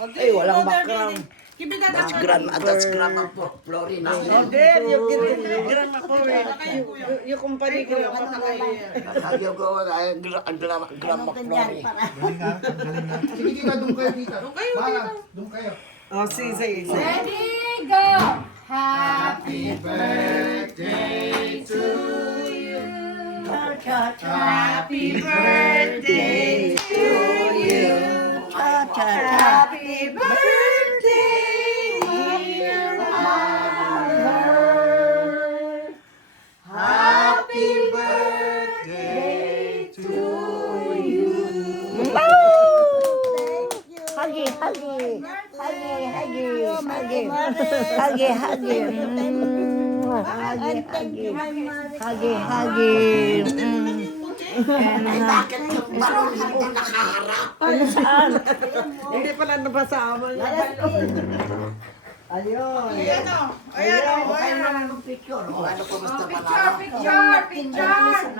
Ay, walang background. Kibida That's grandma Florina. Then, yung grandma ko, yung company ko, yung Ayaw ko, grandma Florina. Sige, tita, doon kayo, tita. Doon kayo. Oh, sige. Ready, go! Happy birthday to you. Happy birthday to you. Happy birthday, dear mother. Happy birthday to you. Huggy. Bakit yung balon hindi nakaharap? Hindi pala nabasama niya. Ayun. Ano picture? O ano kumusta pala? Picture.